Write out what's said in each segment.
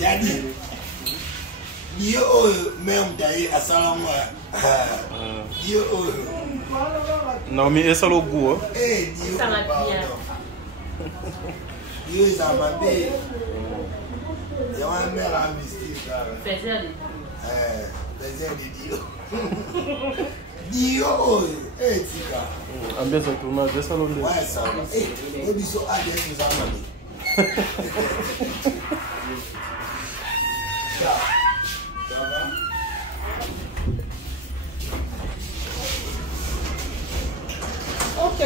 Daddy, you même d'ailleurs à Salama. You non, mais c'est le goût. Eh, Dieu. Ça va bien. Dieu, ça m'a dit. Il y a un mère à mystique. Faisait des Dieu. Dieu, eh, Tika. Ambiance de tournage, c'est ça le goût. Ouais, ça va. Eh, on dit ça à des choses à manier. Ça va? Ok,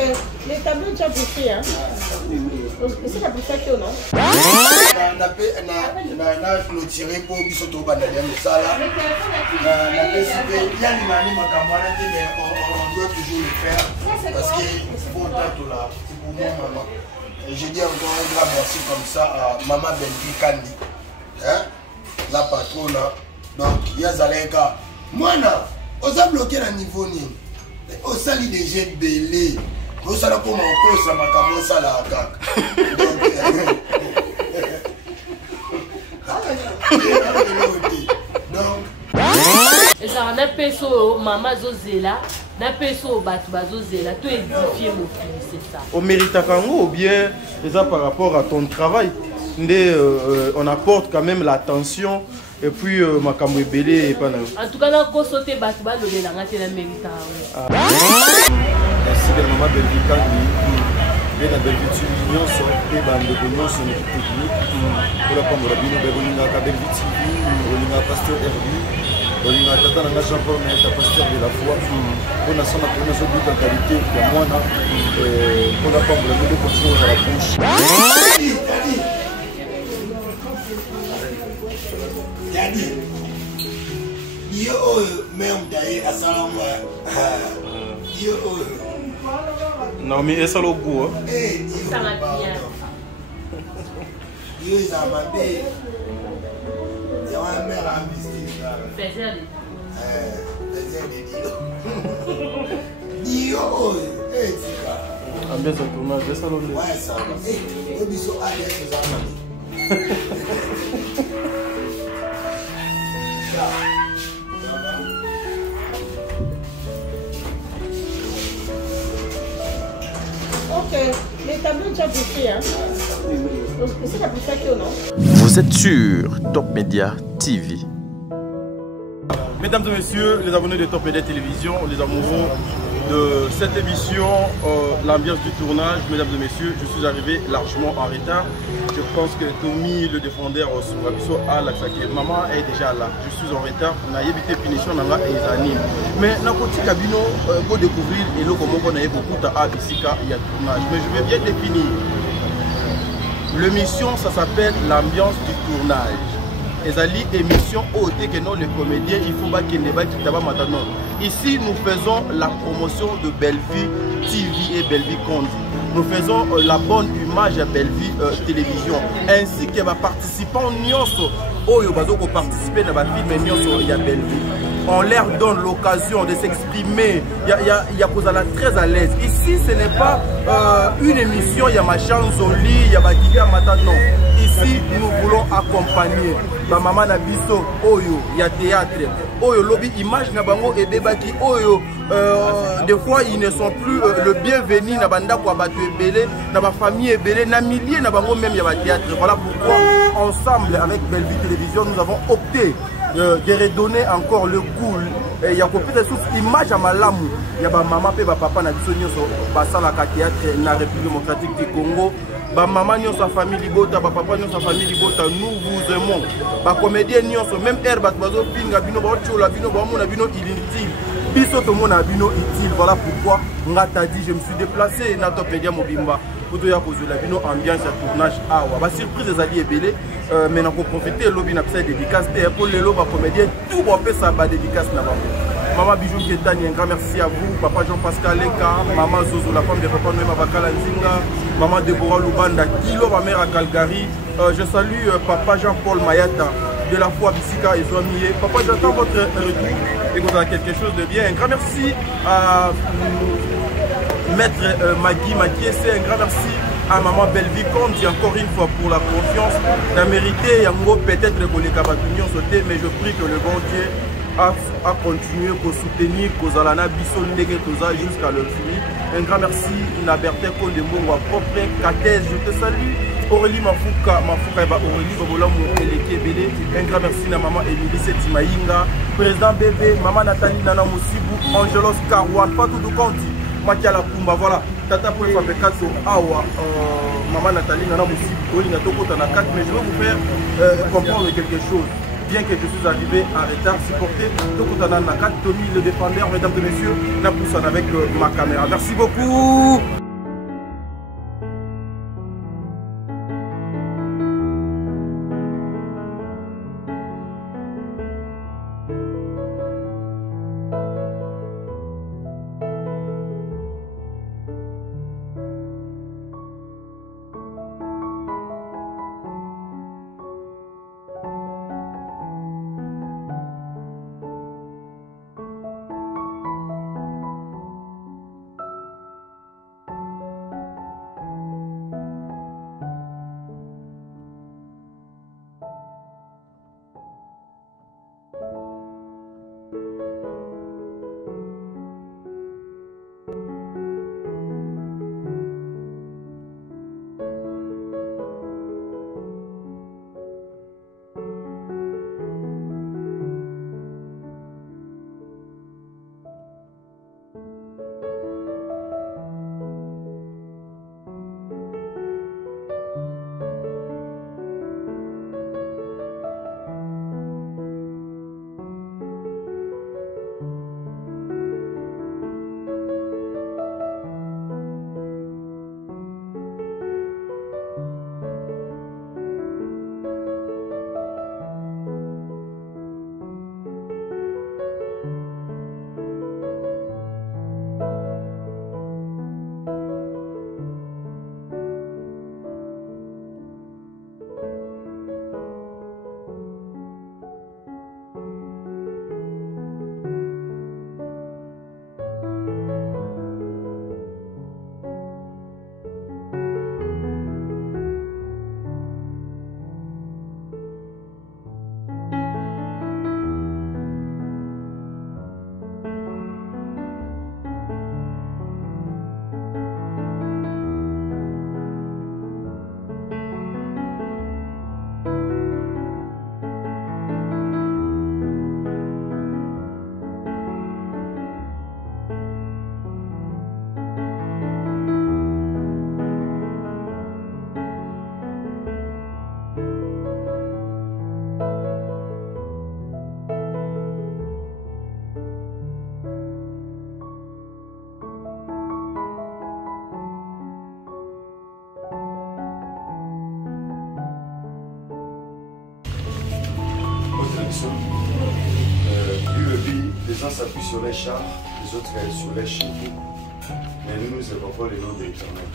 les tableaux déjà bouffés, hein? C'est la bouffée que non? On a clôturé pour que ce soit au banal de ça là. On doit toujours le faire parce qu'il faut être là. C'est pour moi, maman. Et je dis encore un grand merci comme ça à Maman Belvi Kandi, hein? La patronne. Donc, il y a Zaleka. Moi, on a bloqué le niveau. On sali des jets belés. On sali comme on cause ma camossa la cac. Donc, et ça on a peso maman zozela, na peso batu bazozela, tout édifié mon fils, c'est ça. On mérite à Kango ou bien ça par rapport à ton travail. On apporte quand même l'attention. Et puis, ma camoué belé et pas là. En tout cas, là, on sauter batba le la ngate la mérita. Merci de maman Belvi Kandi. Bien la Belvi Union so et bande de Union son équipe technique. Pour la pomme rabino Begolinga Belvi TV, Begolinga Pasteur Herbi, Begolinga Tata Nanga Jean-Paul Maître Pasteur de la foi. On a son but en qualité pour moi là. Pour la pomme rabino continue à la bouche. Daddy, Dieu même d'ailleurs à Salama. Dieu non, mais c'est le goût. Eh, Dieu. Ça va bien. Dieu, ça m'a dit. Il y a un mère à mystique. Faisait des Dieu. Dieu, eh, Tika. Ambiance de tournage, c'est ça le goût. Ouais, ça va. Eh, on dit ça à des choses à manier. Ok, les tableaux déjà bouffés, hein? C'est la bouffée que non? Vous êtes sur Top Media TV. Mesdames et messieurs, les abonnés de Top Media Télévision, les amoureux de cette émission, l'ambiance du tournage, mesdames et messieurs, je suis arrivé largement en retard. Je pense que Tommy, le défendeur, sur Abisso à l'Axaké, maman est déjà là. Je suis en retard, on a évité finition dans la anime. Mais dans le petit cabine, pour découvrir et le comment on a beaucoup de Abissika, il y a tournage. Mais je vais bien définir. L'émission, ça s'appelle l'ambiance du tournage. Ezali émission haute que nous les comédiens il faut pas qu'il ne va pas maintenant. Ici nous faisons la promotion de Bellevue TV et Bellevue Conde. Nous faisons la bonne image à Bellevue Télévision ainsi que les participants nyonso oyo bazo ko participer dans la film nyonso ya Bellevue. On leur donne l'occasion de s'exprimer. Il y a cause à la très à l'aise. Ici ce n'est pas une émission il y a ma chance au lit, il y a Bakiga maintenant. Ici nous voulons accompagner ma maman na biso oyo ya théâtre oyo lobby image na bango et bebaki oyo des fois ils ne sont plus le bienvenu na banda kwa batu ebele na ba famille ebele na milliers na bango même ya ba théâtre. Voilà pourquoi ensemble avec Bellevue Télévision nous avons opté de redonner encore le goût. Il y a copié des sources images à malamu. Il y a ma maman et ma papa na biso nyonso basala ka théâtre na République démocratique du Congo. Ba maman nyonso sa famille libota, ba papa nyonso sa famille libota, nous vous aimons. Ba comédien nyonso même air bat bazo pinga bino ba chola bino ba mona bino inutile. Biso to mona bino utile. Voilà pourquoi ngata dit je me suis déplacé na Top Media Mobimba. Pour ya kozula bino ambiance ya tournage awa. Ba surprise ezali ebele mais na ko profiter lobby na pesa dédicace pour les loba comédien tout ba pesa ba dédicace na ba. Maman Bijou Ketani, un grand merci à vous. Papa Jean-Pascal Leka, Maman Zozo, la femme de Papa Noé Mabakala Nzinga, Maman Deborah Lubanda, Kilo, ma mère à Calgary. Je salue Papa Jean-Paul Mayata de la foi Bissika et Zoamier. Papa, j'attends votre retour et que vous avez quelque chose de bien. Un grand merci à Maître Magui Makiese, un grand merci à Maman Bellevie Conti encore une fois pour la confiance. La mérité, peut-être que les cabatunions sauté, mais je prie que le bon Dieu a continué à soutenir Kozalana Bisson Ndegetoza jusqu'à l'infini. Un grand merci, Naberté Kondembo, propre Katez, je te salue. Aurélie Mafouka, Aurélie Bobolamou, Elekebele. Un grand merci à Maman Émilie Setimaïnga, Président Bébé, Maman Nathalie Nana Moussibou, Angelos Karouane, Fatou Doukanti, Makia Lapumba, voilà. Tata pour les Fabekato, Awa, Maman Nathalie Nana Moussibou, Oli Natoko Tanakat, mais je vais vous faire comprendre quelque chose. Bien que je suis arrivé en retard, supporté Tokotana Nakat, Tommy le défendeur, mesdames et messieurs, la pousse avec ma caméra. Merci beaucoup. Les uns s'appuient sur les chars, les autres sur les chevaux. Mais nous, nous évoquons le nom de l'Éternel.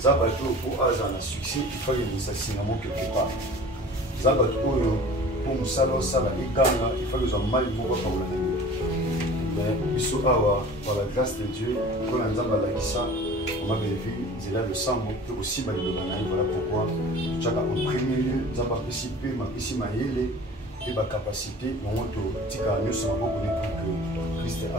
Zabato, pour avoir un succès, il faut qu'il y ait un signalement quelque part. Zabato, pour nous saluer, il faut qu'ils aient mal pour voir la nuit. Mais il faut avoir, par la grâce de Dieu, pour l'ensemble de la Gissa, on m'a vu, c'est là le sang, et aussi mal de la nuit. Voilà pourquoi, en premier lieu, nous avons participé, ici, et ma capacité, on a dit que Christ est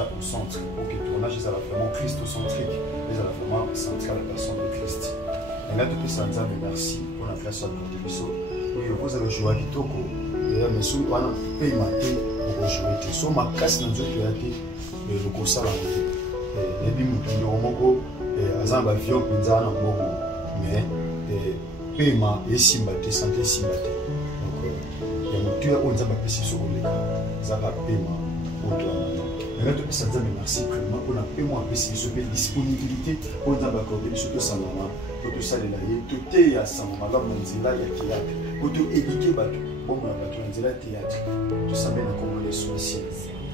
au centre, pour que le tournage est vraiment christocentrique, mais vraiment centré à la personne de Christ. Et là, tout ça, merci pour la grâce de Dieu. Oui, vous avez joué à Kitoko, et là, mais si on a payé ma tête, vous jouez. Si on m'a cassé dans Dieu, le conseil à côté. Et puis, nous avons un avion, mais paiement et simbaté, santé simbaté. Tu as un apprécié sur les cas, ça va paiement pour toi. Mais tu peux merci vraiment pour la paiement apprécié sur les disponibilités pour nous accorder sur tout ça maman, pour tout ça les laïcs, tout est à ça maman là mon zéla il y a théâtre, pour tout éduquer bateau, bon mon bateau on zéla théâtre, tout ça mène à commander sur le ciel,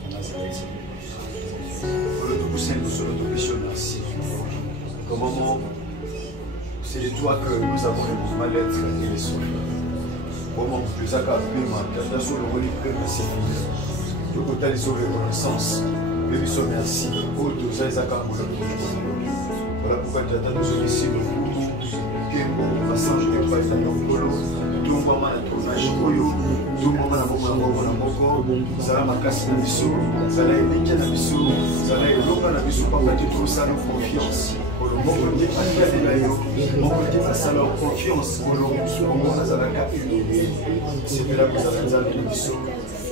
on a zéla. Pour le tout pousser nous sur notre question merci. Comment c'est de toi que nous avons le mouvement d'être et les soins. Comment tu as appelé ma tête sur le relique de la sécurité. Tu as les reconnaissance. Mais nous sommes merci. Pour tous les accords pour le voilà pourquoi tu as nous ici. bolingo basange epai na yokolo tongwama na tournage oyo tongwama na moko na moko zala makasi na biso zala elenge na biso zala elonga na biso papa te tosala confiance moko te alela yo moko te asala confiance omona azalaka elonge sepela kozala nzambe na biso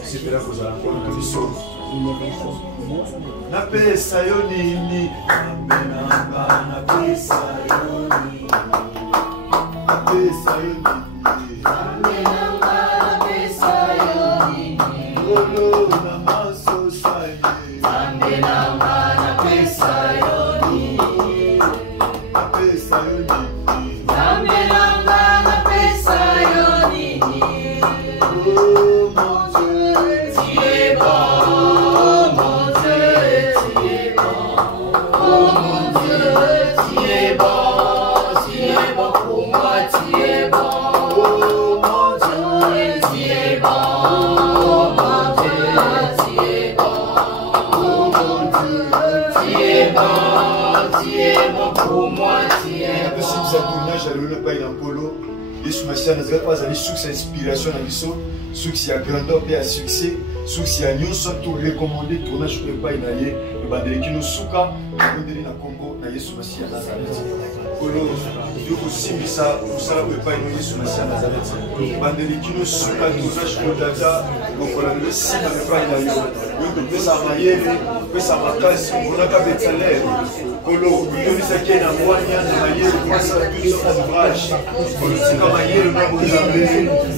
sepela kozala nkolo na biso napesa yo nini ambenanga napesa yo nini napesa yo nini ambenanga napesa yo nini lolo na masosa ye ambenanga napesa yo nini napesa yo nini ambenanga napesa yo nini oh mon Dieu tu es bon inspiration na biso succès ya grandeur pe ya succès succès ya nyonso to recommander tournage pe pa na ye bandeli kino suka bandeli na Congo na Yesu Masiya Nazareth kolo yo kusimbisa usala pe pa na Yesu Masiya Nazareth bandeli kino suka tournage ko data ko la le sima pe pa na yo yo pesa mayele pesa makasi on a ka betsalere kolo yo bisake na mwanya na mayele kwa sa tout ça ouvrage kolo sika mayele na muzambe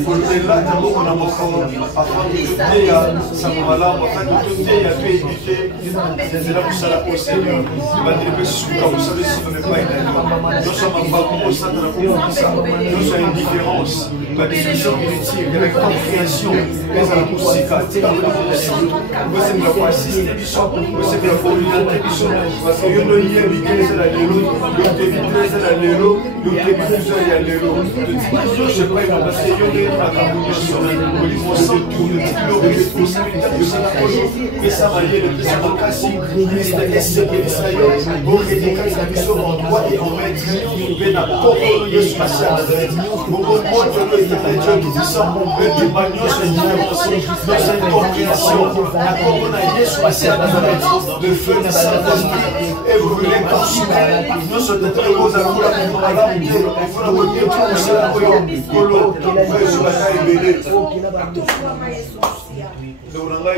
kolo la tamoko na moko afin de teya samala afin de teya to éviter zenzela kusala au Seigneur bandeli pe suka kusala sima pe pa na yo nous sommes pas pour ça dans la communauté nous sommes indifférence la discussion inutile avec compréhension mais à la musique você me dá assistência, você me dá communauté, parce que eu não ia me crescer à l'élo, eu te me crescer à l'élo, eu te me crescer à l'élo. Je sais pas, parce que eu n'ai pas de communication, on sent tout le type de responsabilité de ça, que ça va y aller, que ça va casser, que ça va casser, que ça va y aller, pour éduquer la mission en droit et en maître, mais n'a pas de Yesu Masiya Nazareth. Beaucoup de monde que Dieu qui dit ça, mais des manières, c'est une différence, dans cette compréhension. On a Yesu Masiya Nazareth, de feu de Saint-Esprit, et brûler consumé. Nous sommes très beaux à vous, la pour la vie, pour la beauté, pour cela, pour Kolo, Yesu Masiya Ebele. Donc, on a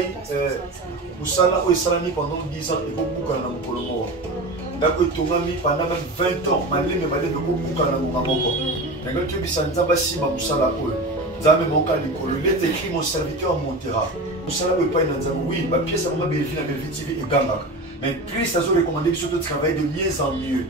Moussala, où il pendant 10 ans, et beaucoup de Mokolo. D'accord, pendant 20 ans, malgré mes malades de beaucoup de Mokolo. D'accord, tu es Santa Sima Moussala. Zame moka likolo, il est écrit mon serviteur montera. Moussala ne peut pas y aller. Oui, ma pièce à moi, Belfi, la Belfi TV et Ganga. Mais plus ça se recommandé que surtout travailler de mieux en mieux.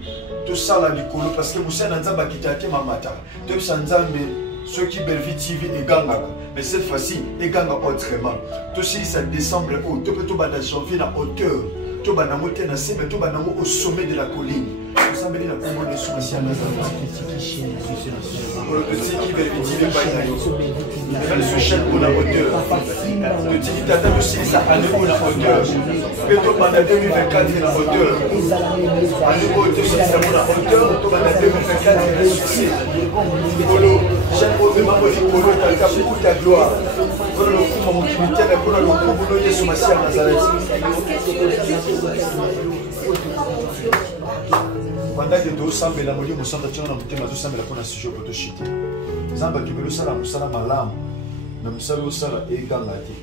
Tout ça là likolo parce que Moussala Nzamba qui t'a été ma mata. Tout ça Nzambe ceux qui Belfi TV et Ganga. Mais cette fois-ci, et Ganga autrement. Tout ça décembre haut, tout peut tout battre janvier à hauteur. Tout va dans monter dans mais tout va au sommet de la colline. Nous sommes venus dans le monde de Soumassia Nazareth. Pour le petit qui veut ventiler par il se chaîne pour la hauteur. Le petit qui attend aussi ça aller pour la hauteur. Plutôt pendant 2024 il la hauteur. Aller pour la hauteur, tout pendant 2024 il le succès. Pour le chaîne pour le membre du Polo, tu as beaucoup ta gloire. Pour le coup, mon intimité, pour le coup, pour le Soumassia Nazareth. Pendant que deux semblent la moitié, nous sommes dans le thème, nous sommes dans le sujet pour te chuter. Zamba qui veut le salam, malam, mais nous sommes au salam et gangati.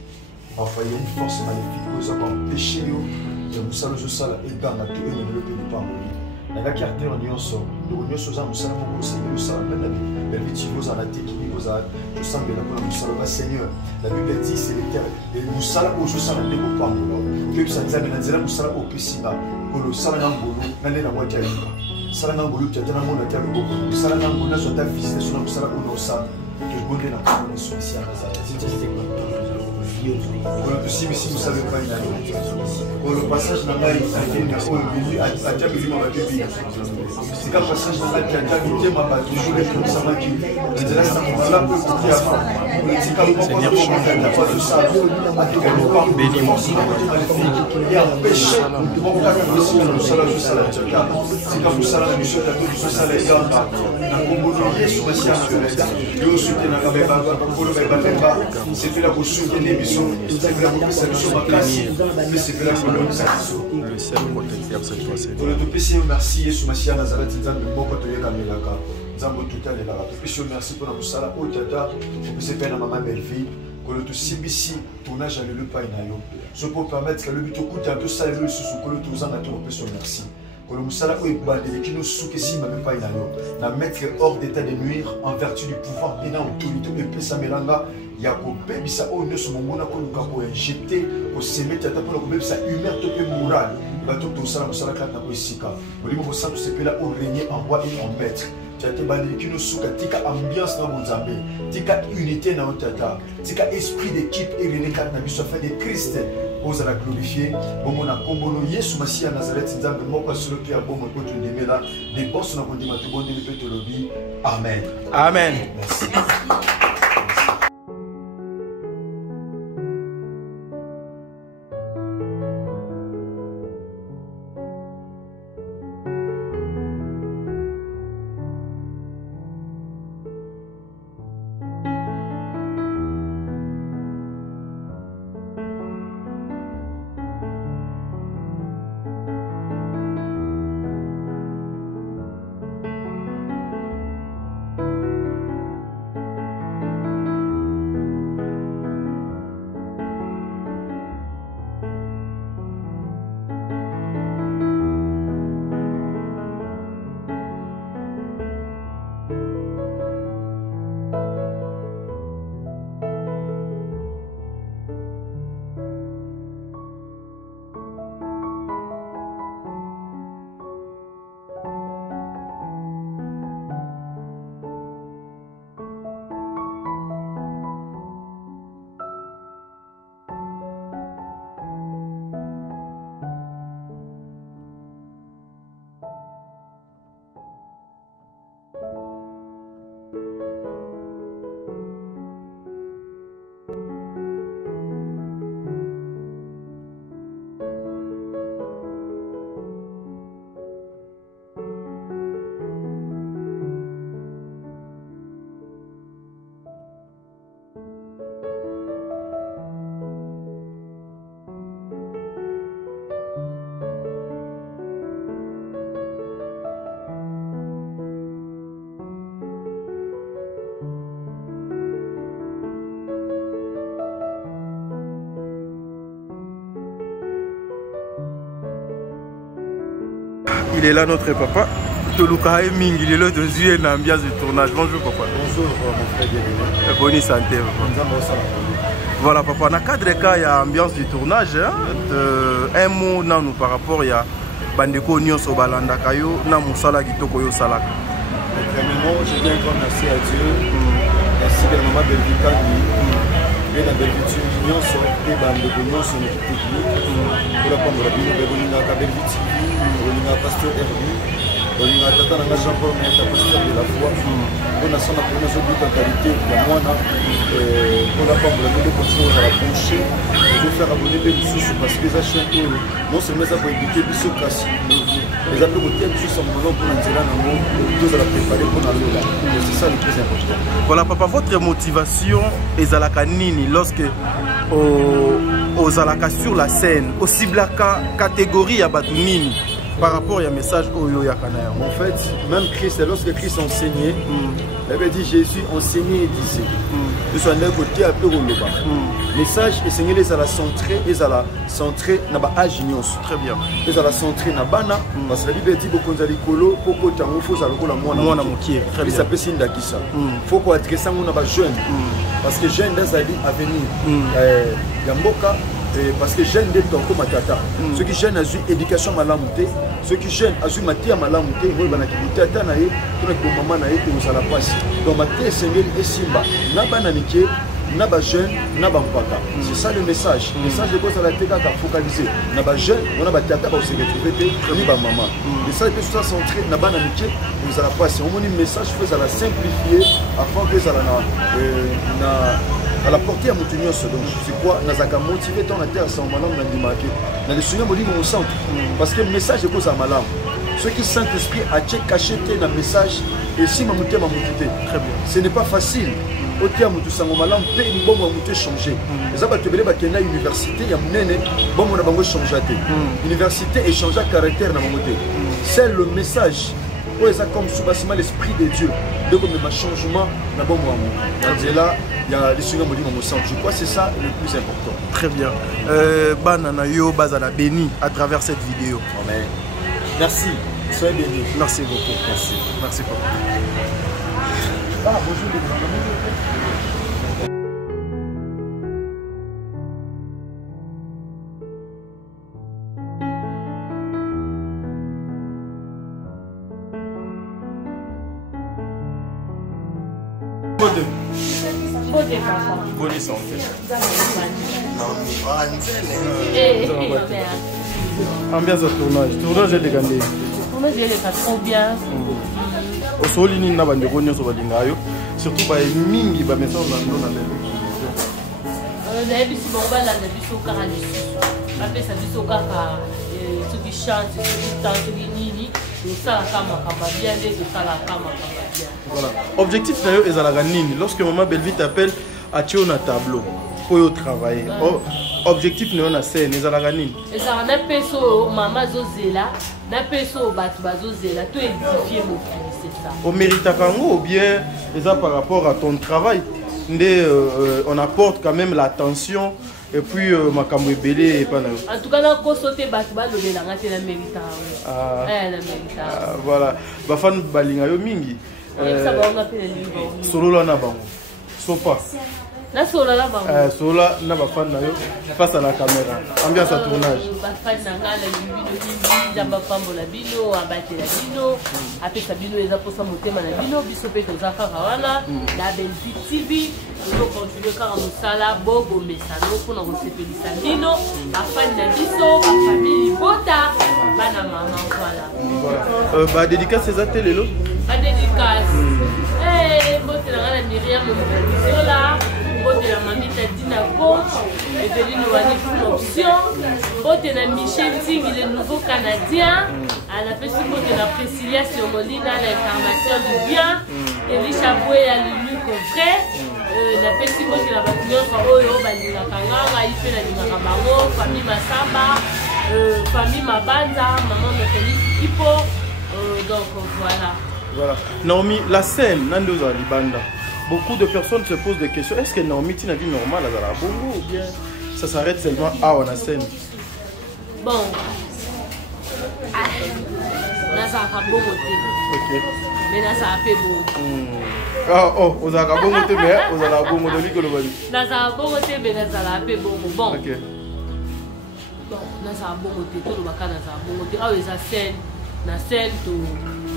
Enfin, il y a une force maléfique, nous avons péché, nous sommes au salam et gangati, et nous ne le payons pas mourir. La carte en nyonso, nous sommes au salam pour le salam, même la vie. La vie qui vous en a été, qui vous a, nous sommes là pour nous salam, Seigneur. La Bible dit, c'est l'éternel. Et nous salam au salam, ne vous pas mourir. Que ça nous amène à dire, nous salam au Pessima, pour le salam, n'allez la moitié à l'île. Salanga ngolu tata na mona tabe boko salanga ngona so ta fils so na sala uno sa que bonde na ko na so sia na za si vous savez pas il a pour le passage dans la il a au milieu à tabe lui ma baby c'est quand passage dans la qui a tabe ma baby toujours les comme ça ma qui de là ça là peut couper à fond politique à beaucoup de choses à pas de ça béni mon et empêcher mon cas aussi dans le salon du salaire tika mosala na biso tato tozosala ezanga na kombo na yesu masiya nazareta yo osutenaka bakolo baebandemba sepela kosutene biso sepela kopesa biso makasi mpe sepela kolongisa biso Le seul protecteur cette fois c'est tolo topesi yo merci yesu masiya nazareti nzambe moko toyekamelaka nzambe totalelaka topesi yo merci mpona mosala oyo tata opesi mpe na mama belvie kolo tosimbisi tournage ya lelo epai na yo so mpo permettre lobi tokuta tosalela lisusu kolo tozanga te opesi yo merci kolo mosala oyo ebandeleki nosuka esimba mpe epai na yo na mettre hors d'état de nuire en vertu du pouvoir et na autorité oyo epesamelanga ya kobebisa oyo nyonso mongona koluka koinjecte koseme tata mpona kobebisa humeur to mpe morale bato tosala mosala kati na ko esika olimo kosala tosepela orégner en roi et en maître tata bandeli nous suka tika ambiance na bonzambe tika unité na tata tika esprit d'équipe et rené kat na biso afin de Christ ozala glorifié bongo na kombono Yesu Masiya Nazareth nzambe moko solo pe bongo ko to ndemela de boss na kondima to bondeli pe to lobi amen Amen. merci. Il est là notre papa. Toluka Ming, il est là de jouer une ambiance de tournage. Bonjour papa. Bonjour mon frère bienvenue. Bonne santé papa. Voilà papa, dans le cadre cas il y a ambiance du tournage. Un mot non, par rapport à Bandeko Nyonso Balanda Kayo, na Musala Kitoko Yo Salaka. Premièrement, je viens encore merci à Dieu. Merci à maman Belvie Kandi. Et la Belvie Nyonso et Bandeko Nyonso technique. Pour la prendre la vie, on a Belvie TV, on a Pasteur Hervé. On a tata na Jean-Paul mais ta pasteur de la foi. On a son appel sur toute qualité ya mwana on a pas besoin de continuer à la brancher de faire abonner les sous parce que les chaîne non seulement ça pour éduquer biso kasi les appels au thème sur son moment pour nzela na mo tous à la préparer pour na lola c'est ça le plus important. Voilà papa, votre motivation ezalaka nini lorsque ozalaka sur la scène aussi blaka catégorie ya batu nini par rapport à un message Oyo Yakana. En fait, même Christ, lorsque Christ enseignait, il avait dit Jésus enseignait et disait. Nous sommes d'un côté un peu au Loba. Message, enseigner les à la centrée, les à la centrée, n'a pas aginios. Très bien. Les à la centrée, n'a pas na. Parce que la Bible dit beaucoup de l'écolo, beaucoup de temps, il faut savoir la moine à moitié. Très bien. Ça peut s'inda qui ça. Faut qu'on adresse on a pas jeune. Parce que jeune dans sa vie à venir. Yamboka. Parce que jeune des temps comme tata. Ceux qui jeune a eu éducation malamouté, ceux qui jeune a eu matière malamouté, moi bana ki tata na ye, tout le maman na ye et vous à la passe. Donc maté sengeli et simba, na banamike, na ba jeune, na ba mpaka. C'est ça le message. Le message de quoi ça la tête à focaliser. Na ba jeune, on a ba tata ba sécurité, ni ba maman. Le message que ça centré na banamike, vous à la passe. On monte le message fait à la simplifier afin que ça na à la portée à Moutinho, donc c'est quoi Nazaka motivé ton terre sans malam dans le marqué. Dans le souvenir, on dit mon centre. Parce que le message est cause à malam. Ce qui Saint-Esprit a caché dans le message et si ma montée m'a monté. Très bien. Ce n'est pas facile. Au terme de ça, on va l'empêcher, bon, on va changer. Les abattus de l'Université, il y a un bon, on va changer. L'université est changé à caractère dans ma montée. C'est le message. Où est-ce comme sous-bassement l'Esprit de Dieu. Donc, on a un changement dans bon moment. Là, il y a les sujets qui me je crois que c'est ça le plus important. Très bien. Banana yo bazala béni à travers cette vidéo. Amen. Merci. Soyez bénis. Merci beaucoup. Merci. Merci beaucoup. Ah, bonjour les amis. Bonne santé. Ambiance de tournage. Tournage est dégagé. Tournage est trop bien. Au sol, il n'y a pas de réunion sur le lingayo. Surtout par les mingi, par les messages dans la télévision. Si on va là, on a vu ce car à l'issue. Après, ça dit ce car à ceux qui chantent, ceux qui dansent, ceux qui nini. Voilà. Objectif est à la ganine. Lorsque maman Belvi t'appelle, à tu as un tableau pour travailler. Objectif n'est pas scène, est à la ganine. Et ça on a peso maman Zozela, na peso batu bazozela, tout édifié mon fils, c'est ça. Au mérite à Kango ou bien ça par rapport à ton travail, on apporte quand même l'attention. Et puis, ma camoué belé et pas là. En tout cas, là, on sauté batba le la ngate la mérita. Ah, la mérita. Voilà. Bafan balinga yo mingi. Ça va on appelle les solo là na bango. Sopa. Na solo là bango. Solo là na bafan na yo face à la caméra. Ambiance à tournage. Bafan na ngala bino jamba pambo la bino, abate la bino, après ça bino eza posa motema na bino, biso pe to zaka wana, la Belvi TV. Nous continuons car nous sala bobo mesano pour nous sepelisa bino afin na biso ba famille bota bana mama voilà. Ba dédicace ces ateliers là. Ba dédicace. Bote na ngala Myriam Mbizola, bote na mamita Dina coach, Eveline Wani pour option, bote na Michel Ting le nouveau canadien, à la fête bote na Priscilla Siomolina l'incarnation du bien, Elisha Boué à l'unique vrai. La petite chose de la bâtiment, famille Massamba, famille Mabanda, maman Nathalie Kipo. Donc voilà. Naomi, la scène, Nandoza Libanda. Beaucoup de personnes se posent des questions. Est-ce que Naomi a une vie normale à la bongo ou bien ça s'arrête seulement à la scène? Bon. Ça a bongo. Ok. Mais ça a fait beau. Ah oh, vous avez bon côté mais vous avez bon côté que le bali. Na za bon côté mais na za la pe bon. Bon. OK. Bon, na za bon côté to lo baka na za bon côté. Ah eza scène, na scène to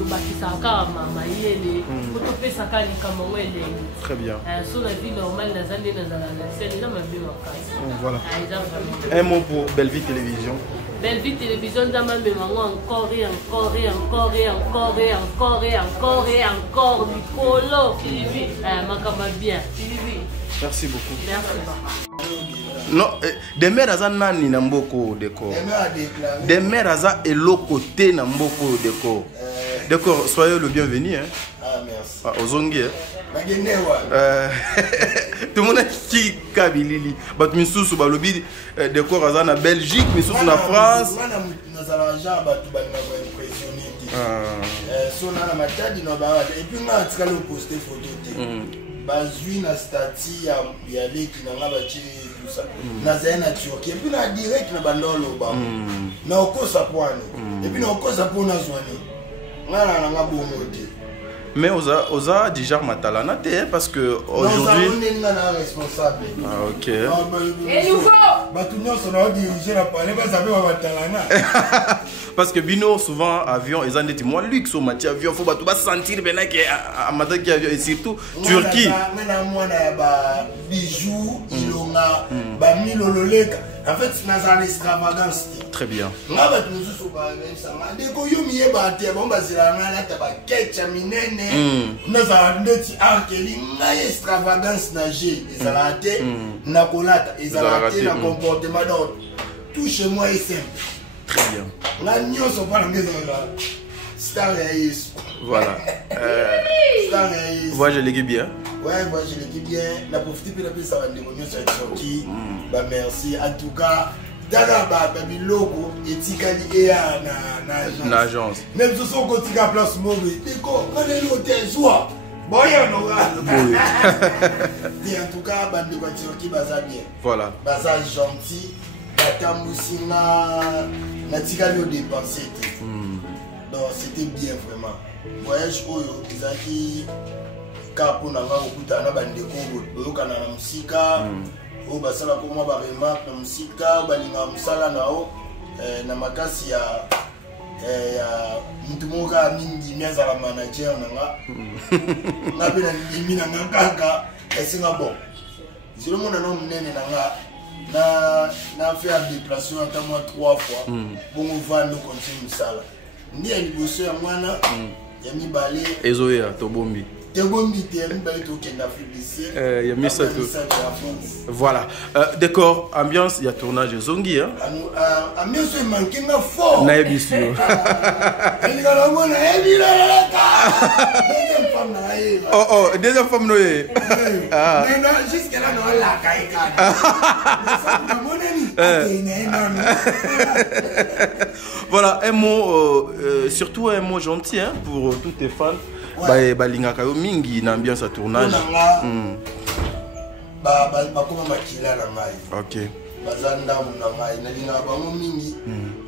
bakisa ka mama yele. Ko to pesa ka likama wele. Très bien. Sur la vie normale na za na za la scène na mabe wakasi. Voilà. Un mot pour Belvi Télévision. Belvi Télévision, encore et encore et encore et encore et encore et encore et encore Nicolo. Bien. Merci beaucoup. Merci. Non, des mères à nani na mboko décor. Des mères à eloko te na mboko décor. D'accord, soyez le bienvenu. Hein. Ah, merci. Ah, Ozongi. Tout le monde qui Kabilili. But Missous ou Balobi, décor à na Belgique, Missous na France. Nous allons déjà impressionner. So na matadi na ba et puis on a tika le poster photo te. Bazui na stati ya leki na ngaba chi tout ça. Na zena Turquie et puis na direct na bandolo ba. Na okosa poane. Et puis na okosa pona zwani. Ngana na ngabo moti. Mais osa déjà matalana parce que aujourd'hui on est responsable. Ah OK. Et nouveau. Ba tout nous on a dirigé la parler ba savoir matalana. Parce que bino souvent avion ils ont dit moi luxe au matière avion faut ba sentir ben que amata qui avion et surtout Turquie. Maintenant moi na ba bijoux ilonga ba milololeka. En fait c'est une extravagance. Très bien. Ngaba tunusu ba ça ndeko yo miye ba te bon ba zilanga na ta ba ketcha minene. Naza ndeti arkeli ngai extravagance na G ezalate na kolata ezalate na comportement d'ordre. Tout chez moi est simple. Très bien. La nuance pas la maison là. Star Yesu. Voilà. Star Yesu. Moi, je l'équipe bien. Ouais, moi je l'équipe bien. La profité pour la paix, ça va démontrer sur Tchoki. Bah merci. En tout cas, Dagaba, Baby Logo, et Tikali et na agence. Même si on continue à place mauvais, d'accord, on est l'hôtel, soit. Bon, il y a et en tout cas, Bande de Tchoki, baza bien. Voilà. Baza gentil. Batamoussina, na Tikali au dépensé. Donc c'était bien vraiment. Voyage Oyo, Izaki. Kapo na nga okutana bandeko oyokana na musika oyo basalaka mwa baremarke na musika balinga mosala nao na makasi ya mutu moko kaka mindimi azala manager na nga nga mpe na ndimi na nga kaka esinga bon zilomona no monene na nga na faire déplacement ata mwa 3 fois bongo vanda okontinue mosala ndi ya liboso ya mwana ya mibale ezoya tobombi. Voilà. Décor, ambiance, il y a tournage de Zongi. Ambiance, il manque un fort. Naïbissio. Oh, deuxième femme Noé. Jusqu'à là, on l'a voilà, un mot, surtout un mot gentil hein, pour tous tes fans. Ouais. Balingaka yo mingi na ambiance à tournage. Bakoma makila na ngai. OK. Bazanda na ngai na linga bango mingi.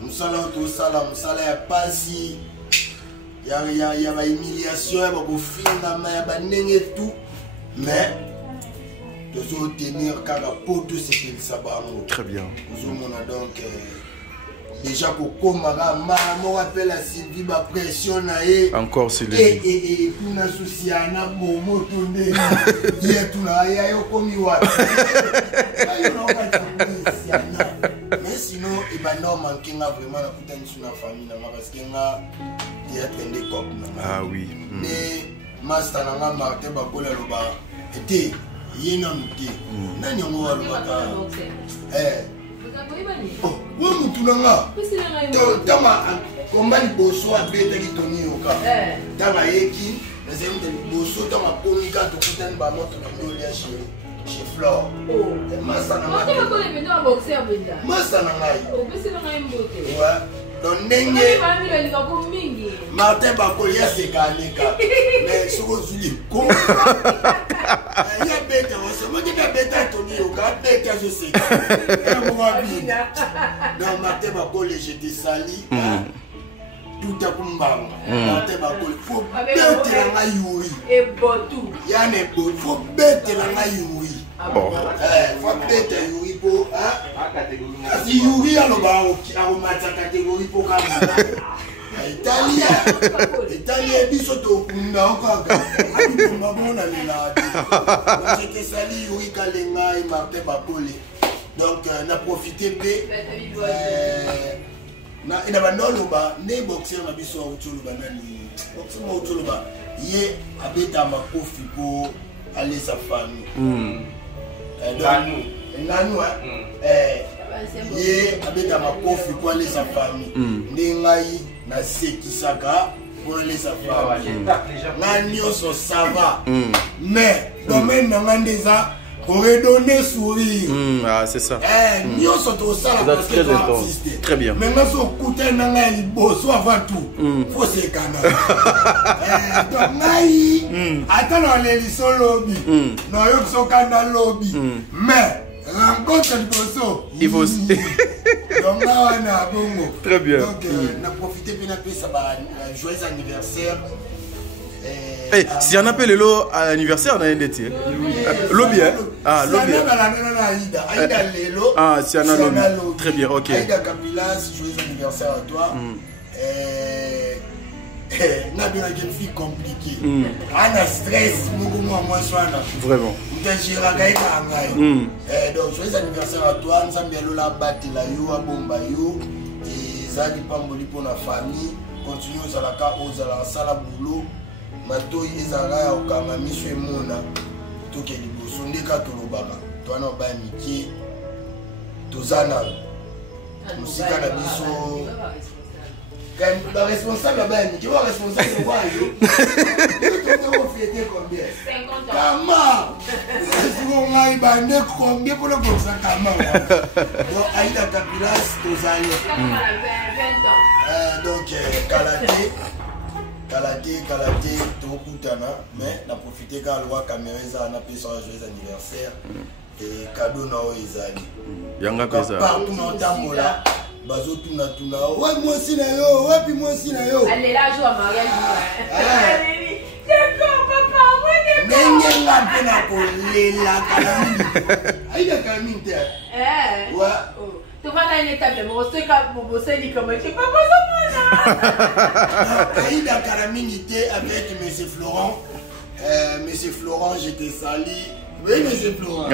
Musala to sala musala ya pasi. Ya ba humiliation ya ba kofinga ma ya ba ndenge tout. Mais de tenir kaka poto c'est que ça bango. Très bien. Nous on a donc déjà pour on appelle la Sylvie ma pression naé encore c'est et kuna souciana momo tonde hier tout là ya yo komi wa mais sinon et ben non manquer vraiment la putain sur la famille parce que nga il y a plein de cop ah oui mais master nanga Martin Bakola loba était yena muté nani ngo wa loba oh, oui, mutunanga. Tama, combat ni bosso a bête qui toni oka. Tama yeki, les amis de bosso, tama pomika to kutan ba moto to lia chez Flore. Oh, massa na ngai. Moi, je connais bien boxer à Benda. Massa na ngai. Oh, mais c'est na ngai mbote. Ouais. Donc ndenge Martin Bakolia c'est kaneka. Mais soko zuli ko. Il y a bête, moi qui a bête à Tony oka, bête je sais. Donc Martin Bakolia j'étais sali. Tout à kumbanga. Martin Bakolia faut bête la yuri. Et botou. Ya ne bo faut bête la yuri. Faut bête yuri pour si yuri aloba aromata catégorie pour kamera. Italie biso to kunda okaka. Abi mabona lela. J'étais sali yuri kalenga et Martin Bakolia. Donc n'a profité pe na ina banoloba ne boxer na biso autoloba nani. Boxer mo autoloba ye abeta makofi pour aller sa famille. Nanu ye abeta makofi pour aller sa famille. Ndengai na sekisaka pour aller sa famille. Nani oso ça va. Mais domaine na ngandeza redonner sourire. Ah, c'est ça. Nous sommes ça parce que tu as très bien. Maintenant, si on coûte un bosso avant tout, il faut se canner. Donc, attends, les sont lobby. Non, ils sont canal lobby. Mais, rencontre le bosso. Il faut aussi. Donc, là, on a bon. Très bien. Donc, on a profité de ça, joyeux anniversaire. Hey, si on appelle le anniversaire, on a un détail. Lobby, hein? Ah, lobby. Ah, si on a lobby. Très bien, ok. Aïda Kapilas, joyeux anniversaire à toi. n'a bien une fille compliquée. On a stress, moi, vraiment. Donc, joyeux anniversaire à toi. Nous sommes bien là, battre la you, à Bombayou. Et ça dépend pour la famille. Continuez aux alaka, aux alaka, boulot. Matoi ezala okanga miso emona toke liboso ndeka tolobaka twana ba miki tozana musika na biso Le responsable là-bas, tu vois, responsable de quoi? Tu vas fêter combien? 50 ans. Comment? Combien pour le bon ça, comment? Donc, Aïda Kapilas, tous années. 20 ans. Donc, Kalaté, Tokutana, mais on a profité quand le roi Cameroun a pu son joyeux anniversaire et cadeau Nao Ezali. Yanga Pesa. Partout dans le temps là, Bazo Tuna, ouais, moi aussi là yo, ouais, puis moi aussi là yo. Allez là, joue à mariage. D'accord, papa, ouais, d'accord. Nenga pena kolela Kalamini. Aïda Kalamini te. Ouais. Tu vas dans une étape de mon stock pour bosser les comment tu pas besoin. Aïda Kalamini te avec M. Florent. Monsieur Florent, j'étais sali. Oui, monsieur Florent.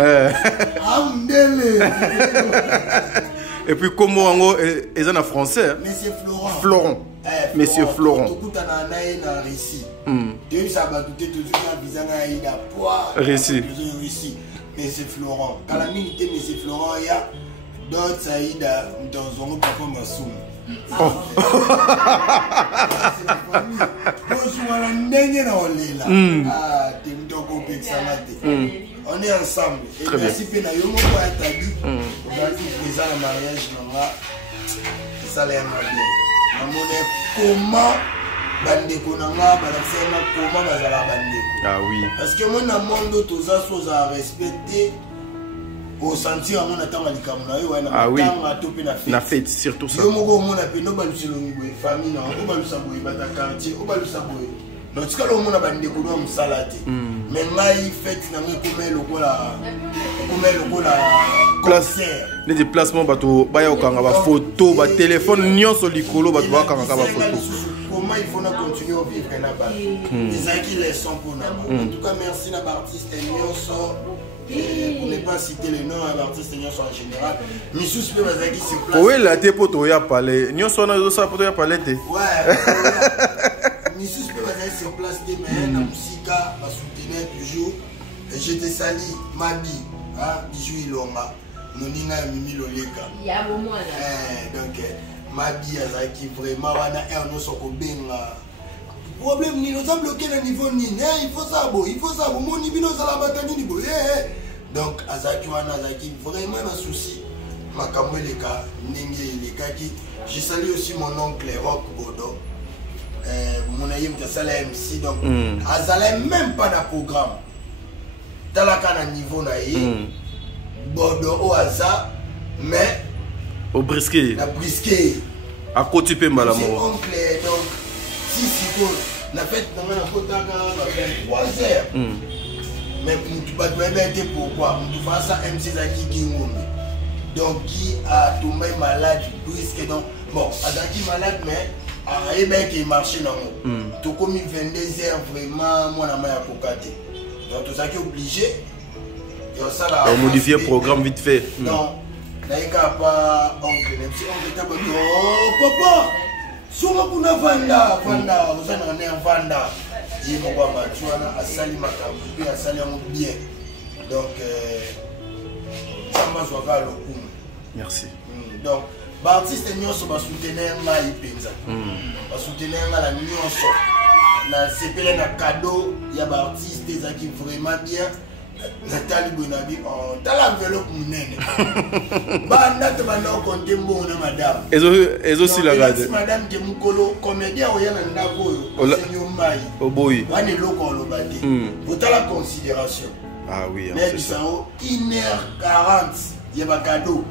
Et puis, comment ils en français? Monsieur Florent. Florent. Monsieur Florent. Tout le monde a réussi. Tu as ça, tu as toujours réussi. Monsieur Florent. Quand la minute, monsieur Florent, il y a d'autres Saïda dans un papa Massoum. On est ensemble. Et merci Pena Yomo pour être dit. On a dit présent au mariage. Ça l'a bien. Comment bandeko nanga balasema comment bazala bandeko. Ah oui. Parce que moi na monde tous ça chose à respecter. Au sentir à mon attendre les camarades. Ah oui. Na fête surtout ça. Yo moko mon appel no balusilongi boy famille na o balusaboy bata quartier o balusaboy. Donc ce que l'on a bandeko do msalate. Mais ngai fête na ngomé lokola concert. Les déplacements bato baya okanga ba photo ba téléphone nyonso likolo bato bakanga ba photo. Comment il faut continuer à vivre là-bas. Les acquis les sont pour nous. En tout cas merci à l'artiste nyonso. Et pour ne pas citer les noms à l'artiste en général, Missous peut bazaki se place. Oui, la te poto ya parler. Nyonso na ça poto ya parler te. Ouais. Missous peut bazaki se place des mais na musika ba soutenir toujours. J'étais sali Mabi, bijou ilonga. Moninga Mimi Loleka. Ya bon moi donc Mabi azaki vraiment wana un soko benga. Problème ni nous a bloqué le niveau ni il faut ça bon mon nibino ça la bataille ni bon donc azaki wana azaki vraiment un souci makambo les cas ndenge les cas qui j'ai salué aussi mon oncle Rock Bodo mon ayim ta sala MC donc azala même pas de programme talaka na niveau na yi Bodo au hasard mais au brisquet la brisquet à côté pe malamu oncle donc si la fête dans la côte à 3h. Mais tu vas te pourquoi tu fais ça MC Zaki Gingombe. Donc qui a tombé malade puisque donc bon Azaki malade mais il bien qu'il marche dans moi. Tu comme 22h vraiment moi na maya kokate. Donc tout ça qui est obligé. On modifie le programme vite fait. Non. Naïka pas oncle MC oncle tabo papa. Souma kuna vanda uzana ne vanda yimo kwa matuana asali makambo puis asali yango bien donc sama zwaka lokumu merci donc ba artiste nyonso ba soutenir ngai penza ba soutenir ngai la nyonso na sepele na cadeau ya ba artiste ezaki vraiment bien Nathalie Bonabi en tala enveloppe munene banda te banda konte mbona madame ezo si la garde madame de mukolo comédien oyana ndako yo senyo mai oboyi wane loko lobate pour la considération ah oui c'est ça 1h40 yeba cadeau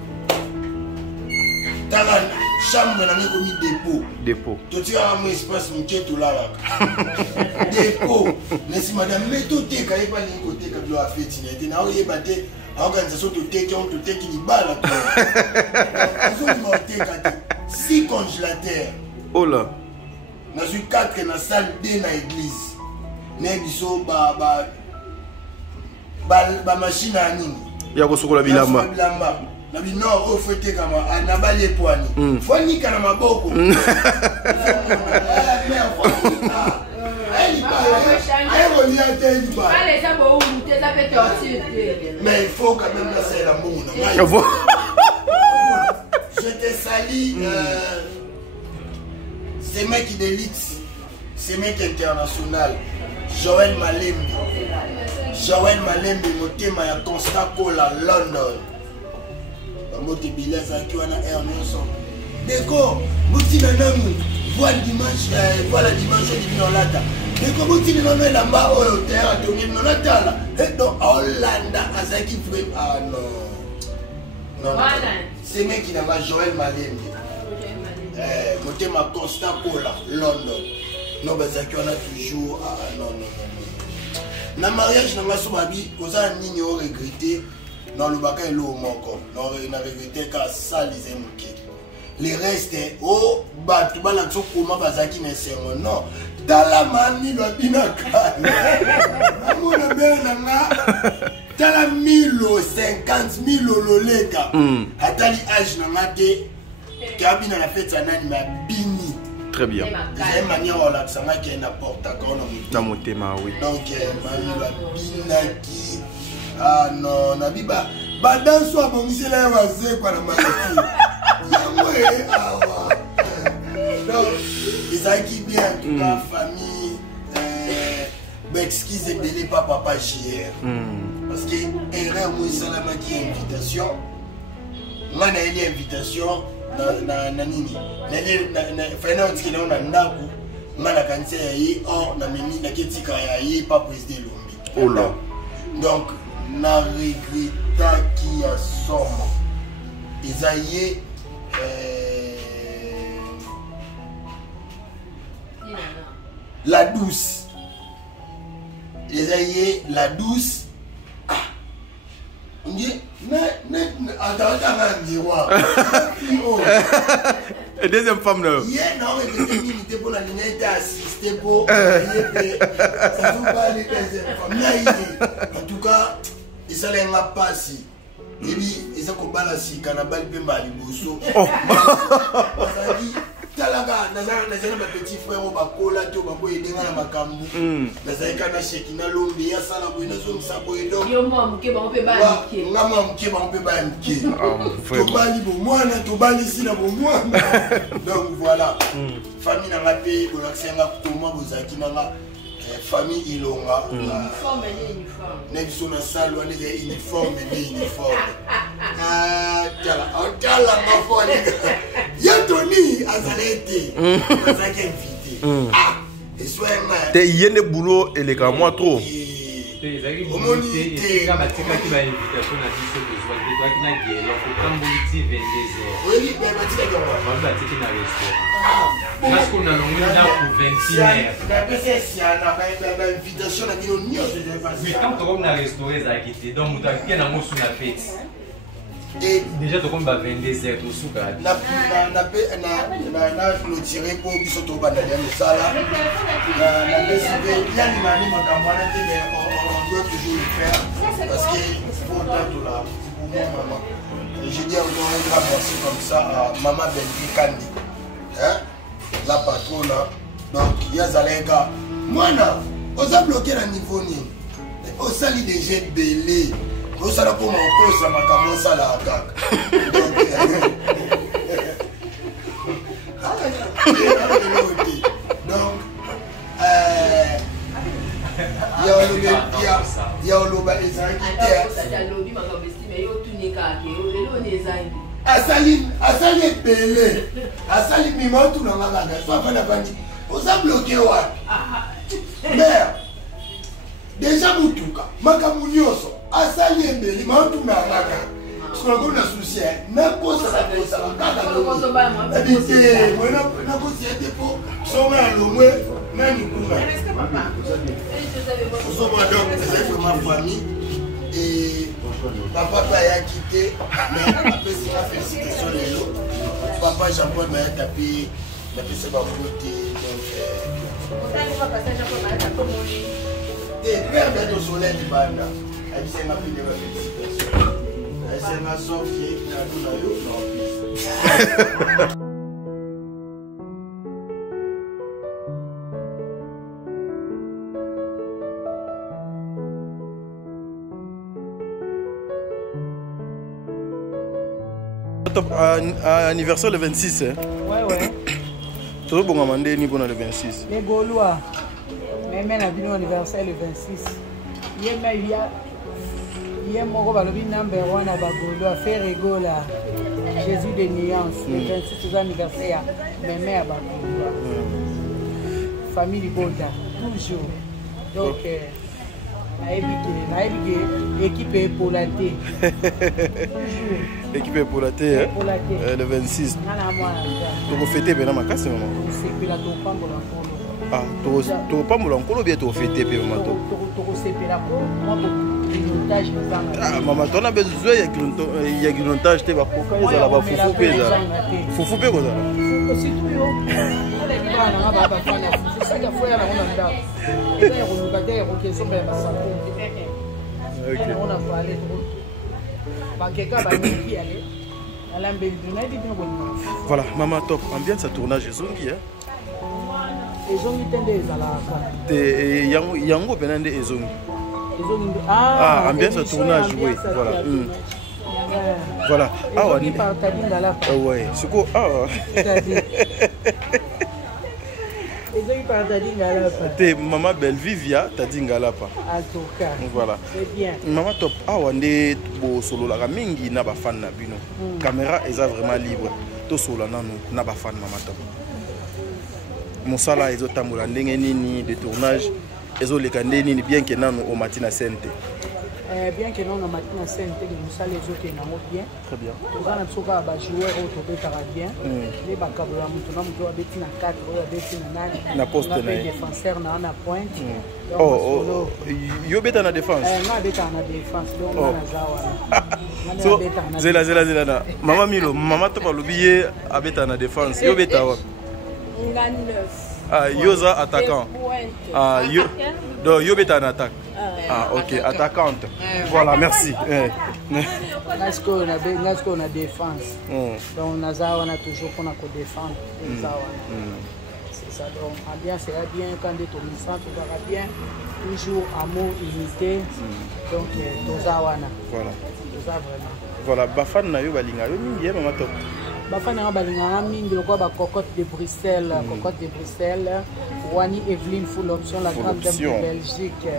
tala chambre na ngeko mi dépôt to tira mo espace mketo la dépôt laisse madame meto te ka yeba ni côté ka do afeti na te na oyeba te organisation to te ki ni bala ko azo mo te ka te 6 congélateurs oh là na suis 4 na salle de na église na biso ba machine à nini ya ko sokola bilamba na bino o fete kama na bale poani foni kana maboko mais il faut quand même laisser la moune. Je te salue c'est mec d'élite, c'est mec international. Joël Malembe, motema ya Constant Kola, London. Moté Bilaz qui wana air nyonso. Déco, Moutina Namu, voilà la dimension du Nolata. Déco, Moutina Namu, la mba au terre, de Nolata là. Et donc, Hollande, Azaki, ah non. Non, c'est mec qui n'a pas Joël Malembe. Motema Constant Kola, London. Non, mais ça on a toujours. Ah non. Dans le mariage, dans ma sobabi, on a ni regretté. Dans le bac, il on a regretté car ça les aime. Les restes, oh, bah, tu vas la dire comment Bazaki n'est pas non. Dans la manie, le binaka. Amour le bel nanga. Dans la 1050 000 loleka. Atali âge nangate. Kabine la fête, ça n'a ni ma bini. Très bien. J'ai une manière où la sanga qui est n'importe quoi dans mon thème, oui. Donc, la binaki. Ah non, Nabiba. Badan soit bon, c'est là où c'est quoi la maladie. Donc, ils acquittent bien, en tout cas, famille. Excusez moi pas papa JR. Parce que erreur, moi, c'est la qui invitation. Moi, j'ai une invitation. Na nini na fena otiki na ndaku ngana kanisa ya yi or na mimi na ketika ya yi pa président Lombi. Oh là. Donc na regretta qui a somme Isaïe la douce Isaïe la douce. Et deuxième femme là. Hier, non, mais pour la ligne assisté pour ça ne pas les deuxième femme. En tout cas, il s'allait ma passi. Et puis, il s'est combattu quand on a balé Bemba Liboso. Talaga, nazana ma petit frère au bakola, tu vas boire des gars à Makambu. Nazaka na shekina lombi ya sala boina zo msabo edo. Yo mo amuke ba mpe ba mke. Ngama mke ba mpe ba mke. To bali bo mwana to bali sina bo mwana. Donc voilà. Famille na ngape bo laksenga kutoma bozaki na famille ilonga. Uniforme et uniforme. Nebiso na salle wana des uniforme et uniforme. Ah, tala ma folie. Yatoni azalete. Azaki invité. Ah, et soit un t'es yéné boulot et les gars moi trop. Déjà, tu as 22 heures, tu as clôturé pour que tu sois on doit toujours le faire parce que c'est pour moi, maman. Je dis encore un grand merci comme ça à Maman Benvi Kandi, hein? La patronne. Donc, il y a Zalega. Moi, on a bloqué le niveau. On salit des jets belés. On s'en a comme on cause, ça m'a commencé à la caca. Donc, il y a Oloba et Asali belé. Asali mima tout dans la gare. Soit pas la bandit. On a bloqué wa. Mère. Déjà Mutuka. Makamunioso. Asali belé. Ma tout na la gare. Ce qu'on a souci. Na posa la posa la kaka. Habité. Moi na posa dépôt. Sommet à l'omwe. Nani kuma. Nous sommes donc ma famille. Et papa a quitté, mais après c'est la félicitation de l'eau. Papa Jean-Paul m'a tapé, m'a fait sa beauté. Et père d'être au soleil du banda, elle s'est ma fille de la félicitation. Elle s'est ma soeur qui est dans le Anniversaire le 26. Hein? Ouais. Tu as demandé ni pour le 26. Les Gaulois, même la vie anniversaire le 26. Il y a mon number 1 à Bagolo, faire rigola. Jésus de Nuance, le 26 anniversaire, même à Bagolo. Famille Golda, toujours. Donc, équipe épaulaté. Équipe épaulaté, hein? Le 26. Tu vas fêter bien ma casse, maman. Ah, tu vas pas me l'encoller bien, tu vas fêter bien, maman. Ah, maman, tu as besoin de grignotage, tu vas pourquoi ils ont foufou pesa. Foufou pesa quoi ça? Voilà, maman top. Ambiance à tournage zongi hein. Ezongi tende ezala. Yango penande ezongi. Ah, ambiance à tournage oui, voilà. Voilà. Ah ouais. Ouais, c'est quoi T'es maman belle vivia, t'as dit ngalapa. En tout cas. Voilà. C'est bien. Maman top. Ah ouais, bo solo la mingi na ba fan na bino. Caméra est vraiment libre. To solo nanu na ba fan maman top. Mosala ezo tambola ndenge nini de tournage ezo lekande nini bien que nanu au matin à Sainte. Bien que non, on a maintenant 5 nous ça les autres qui n'ont bien. Très bien. On a besoin de jouer au bien. Les bacaboules, on a besoin de 4, on a besoin de na poste na défenseur na pointe. Oh, yo beta na défense. Na beta na défense. Donc on a so zela maman Milo, maman to balubiye abeta na défense. Yo beta wa. Ah, Yoza attaquant. Ah, yo beta en attaque. Ah, ok, attaquante. Voilà, merci. On a défense. Donc, on a toujours qu'on a défendre. C'est ça. Donc, ambiance c'est bien quand on est au centre, on verra bien. Toujours amour, unité. Donc, Tozawana. Voilà. Toza vraiment. Voilà, Bafan na yo balinga yo mingi maman top. Bafana balinga mingi le quoi cocotte de Bruxelles, cocotte de Bruxelles, Wani Evelyne full option la grande dame de Belgique.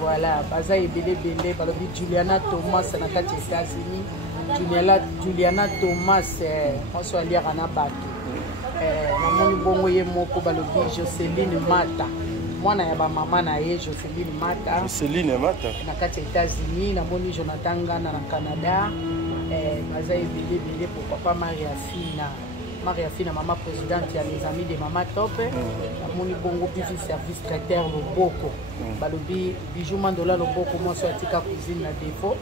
Voilà, baza ebele bele balobi Juliana Thomas na kati États-Unis. Juliana Thomas on soit lire na bato. Na moni bongo ye moko balobi Jocelyne Mata. Mwana ya ba mama na ye Jocelyne Mata. Jocelyne Mata. Na kati États-Unis na moni Jonathan Ngana na Canada. Baza ebele pour papa Maria Fina maman présidente il y a les amis de maman top moni bongo puis service traiteur Loboko balobi bijou mandola Loboko moi soit tika cuisine na défaut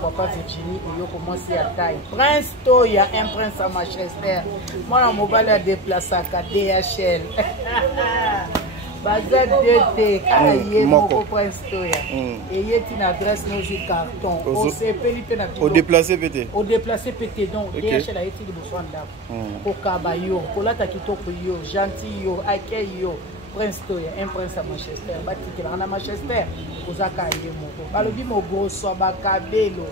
papa Virginie et yo commencer à taille prince Toya un prince à Manchester moi na mobile a déplacer à DHL Baza DT kaye moko prince Toya et yeti na adresse nos carton au CP pe na au déplacer pété donc DHL a été de besoin d'ab au kabayo kolata kitoko yo gentil yo accueil yo prince Toya un prince à Manchester batikela na Manchester ozaka ye moko balobi mo grosso bakabelo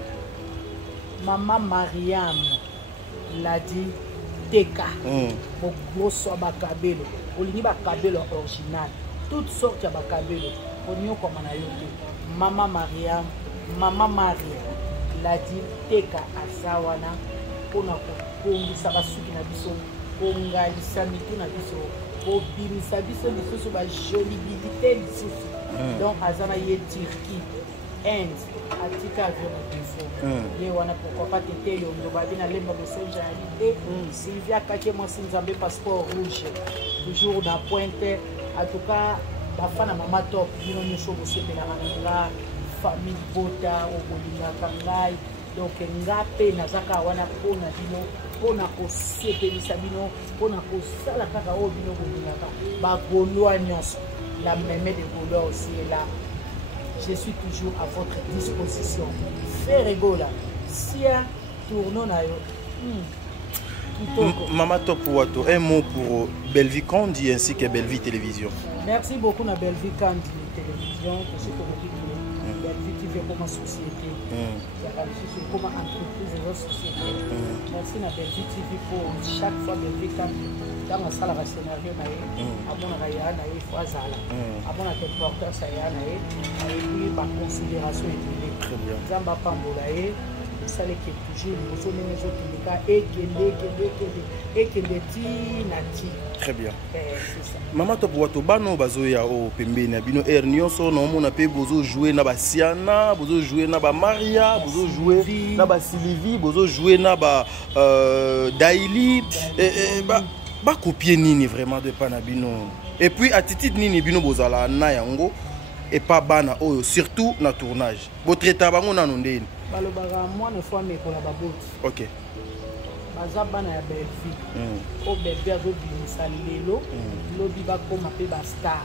maman Mariam l'a dit Teka mo grosso bakabelo olingi bakabelo original toutes sortes ya bakabelo onyo koma na yo te maman Mariam maman Maria l'a dit Teka asawana pona kongisa basuki na biso kongalisa mitu na biso obimisa biso lisusu ba jolibilité lisusu donc azana ye Turquie Inde atika avion na défaut ye wana pourquoi pas tete yo ndo babi na lemba message ya l'idée Sylvia kake moi sinzambe passeport rouge toujours na pointe en tout cas bafana mama top bino nyonso bosepelaka na nga famille bota obolingaka ngai donc nga mpe nazaka wana mpona bino mpona kosepelisa bino mpona kosala kaka oyo bino bolingaka bagaulois nyonso la mémé de Gaulois aussi est là. Je suis toujours à votre disposition. Fais rigola. Si un tournoi na yo. Maman top Wato, un mot pour Belleville Kandi ainsi que Belleville Télévision. Merci beaucoup na Belleville Kandi Télévision pour ce que vous dites. Belleville TV comme société. Comme entreprise de société. Merci à Belgique TV pour chaque fois Belgique dans la salle de scénario, à mon avis, il faut azala. À mon avis, porteur ça y a et puis par considération et très bien. Zamba Pambolae, ça les qui toujours nous sommes les autres les cas et que les nati. Très bien. C'est ça. Maman to pour to bano bazoya o pembeni bino ernion so no mona pe bozo jouer na ba Siana, bozo jouer na ba Maria, bozo jouer na ba Sylvie, bozo jouer na ba Daily ba copier nini vraiment de panabino. Et puis attitude nini bino bozala na yango et pas bana oyo surtout na tournage. Bo traiter bango na ndeni. Balobara moi ne fois mais pour la babote. OK. Baza bana ya Belfi. O bébé azo binisa lelo, lobi ba koma pe ba star.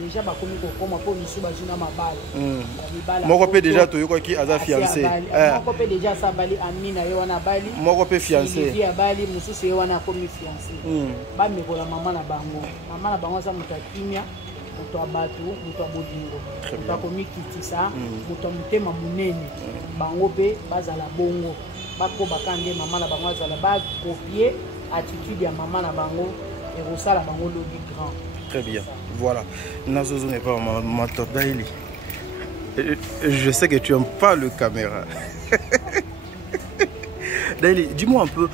Déjà ba komi ko koma po misu ba jina mabala. Moko pe déjà to yoko ki aza fiancé. Moko pe déjà sa bali Amina yo wana bali. Moko pe fiancé. Fi ya bali mususu yo wana komi fiancé. Ba me ko la mama na bango. Mama na bango sa mutakimia. Moto abatu, moto abodingo. Moto akomi kitisa, moto mutema munene. Bango pe bazala bongo. Bako bakande mama na bango azala ba copier attitude ya mama na bango et rosala bango lobby grand. Très bien. Voilà. Nazozo n'est pas ma top Daily. Je sais que tu n'aimes pas le caméra. Daily, dis-moi un peu,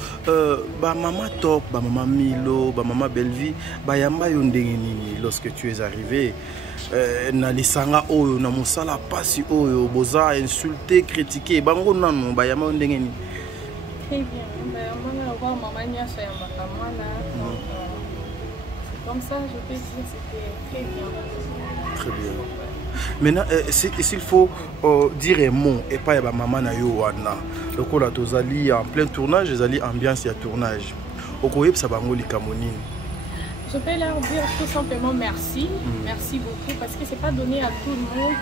maman Top, maman Milo, maman Belvi, yamba yondengeni lorsque tu es arrivé, na lisanga oyo na musala pasi oyo boza insulté, critiqué, bango nanu yamba yondengeni. Très bien, maman Niasha yamba kamana. Comme ça, je peux dire que c'était très bien. Très bien. Maintenant, s'il faut dire un mot, et pas maman na yo wana. Le coup là, tozali en plein tournage, les ambiance et tournage. Okoyeb sabangoli kamonine. Je peux leur dire tout simplement merci, merci beaucoup parce que c'est pas donné à tout le monde.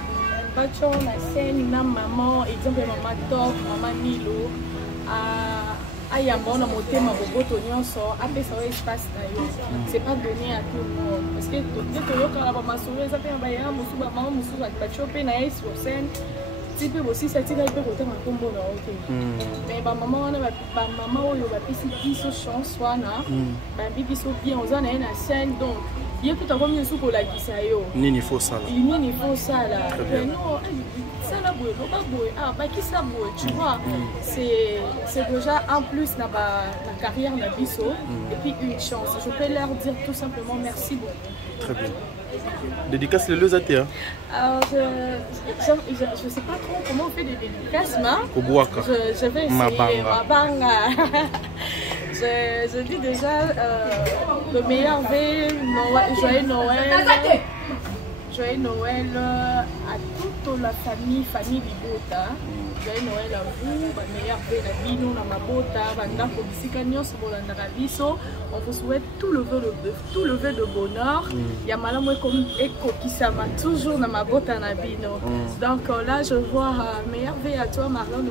Pas de la scène, na maman, exemple maman Top, maman Milo, ayamba na motema boboto nyonso apesa o espace na yo. C'est pas donné à tout le monde parce que tout le monde ba masolo eza pe ba ya musu ba mama musu ba choper na sur scène. Si peu aussi ça tire peu côté ma combo na OK. Mais ba maman wana ba maman oyo ba pisi biso chance wana. Ba biso bien oza na na scène donc il tout avant mieux sous la gisa yo. Nini faut ça là. Nini faut ça là. Non, ça là boy, pas boy. Ah bah qui ça boy, tu vois. C'est déjà en plus na la carrière na biso et puis une chance. Je peux leur dire tout simplement merci beaucoup. Très bien. Dédicace les deux athées. Alors je sais pas trop comment on fait des dédicaces, mais je vais essayer. Mabanga. Je dis déjà le meilleur vœu, joyeux Noël. Joyeux Noël à toute la famille Libota. Joyeux Noël à vous, meilleur vœu la bino na mabota, bandako bisika nyonso bolanda biso. On vous souhaite tout le vœu de bonheur. Ya malamu ekokisama toujours na mabota na bino. Donc là je vois meilleur vœu à toi Marlon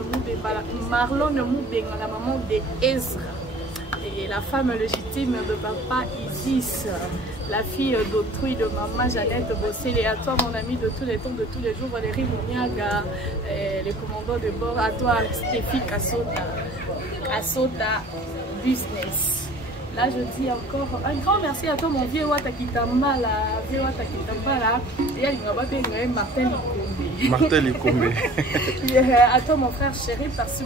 Moubenga, la maman de Ezra. Et la femme légitime de papa Isis, la fille d'autrui de maman Jeannette Bossel, et à toi mon ami de tous les temps, de tous les jours, Valérie Mouniaga, les commandants de bord, à toi Stéphie Kassota Business. Là je dis encore un grand merci à toi mon vieux Wata Kitambala, et à Martin Likombe. À toi mon frère chéri, parce que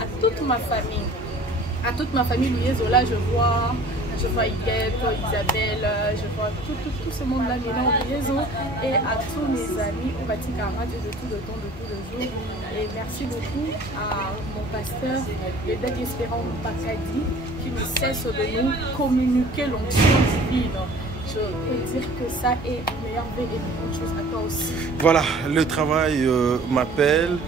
à toute ma famille. À toute ma famille Louis-Zola, je vois Iguette, Isabelle, je vois tout ce monde-là, Milan Louis-Zo, et à tous mes amis au Batika Radio de tout le temps, de tout le jour. Et merci beaucoup à mon pasteur, le Dadi Espérant Bakadi, qui ne cesse de nous communiquer l'onction divine. Je peux dire que ça est meilleur et beaucoup de choses à toi aussi. Voilà, le travail m'appelle.